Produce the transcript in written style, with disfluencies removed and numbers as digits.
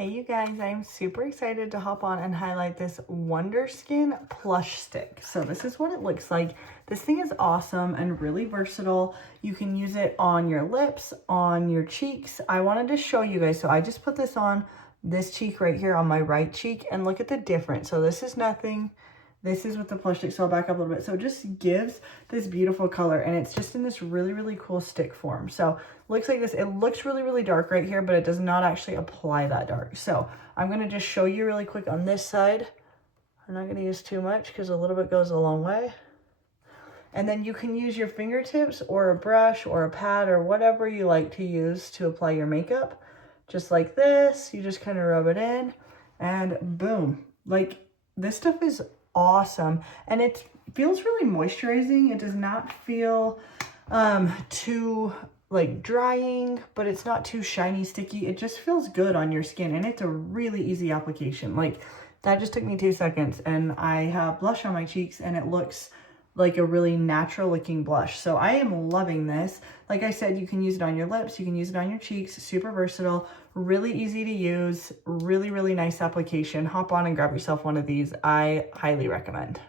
Hey you guys, I'm super excited to hop on and highlight this Wonderskin plush stick. So this is what it looks like. This thing is awesome and really versatile. You can use it on your lips, on your cheeks. I wanted to show you guys, so I just put this on this cheek right here on my right cheek and look at the difference. So this is nothing. This is with the plush stick, so I'll back up a little bit. So it just gives this beautiful color, and it's just in this really, really cool stick form. So looks like this. It looks really, really dark right here, but it does not actually apply that dark. So I'm going to just show you really quick on this side. I'm not going to use too much because a little bit goes a long way. And then you can use your fingertips or a brush or a pad or whatever you like to use to apply your makeup. Just like this, you just kind of rub it in and boom. Like, this stuff is awesome, and it feels really moisturizing. It does not feel too like drying, but it's not too shiny, sticky. It just feels good on your skin, and it's a really easy application. Like, that just took me 2 seconds, and I have blush on my cheeks, and it looks like a really natural looking blush. So I am loving this. Like I said, you can use it on your lips, you can use it on your cheeks. Super versatile, really easy to use, really, really nice application. Hop on and grab yourself one of these. I highly recommend.